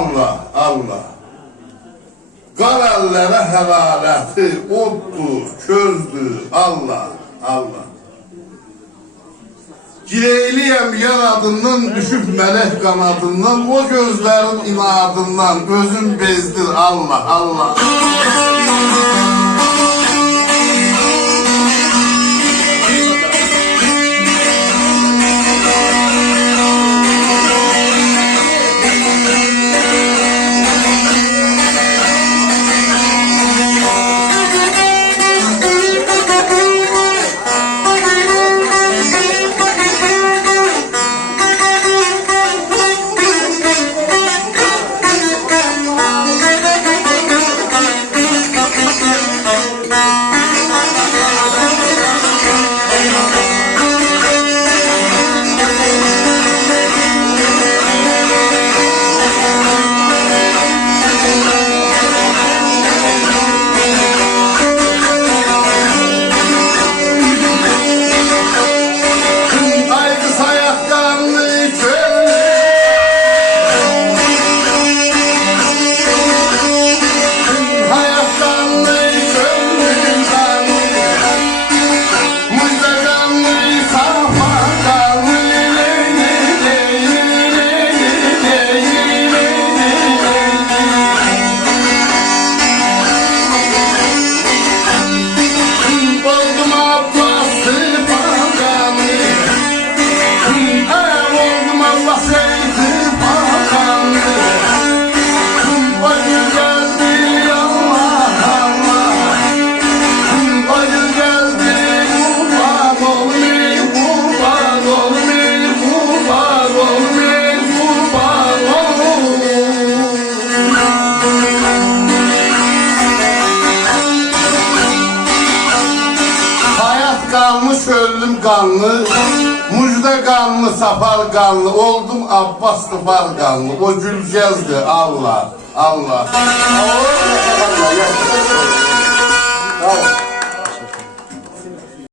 Allah, Allah. Qar əllərə hərarəti, oddur, közdür, Allah, Allah. Gireyliyəm yaradından, düşüb mələk qanadından, o gözlərin inadından, özün bezdir, Allah, Allah. Qalmış öldüm qanlı, müjdə qanlı, sapar qanlı, oldum Abbas tıfar qanlı, o gülgəzdir, Allah, Allah. Allah.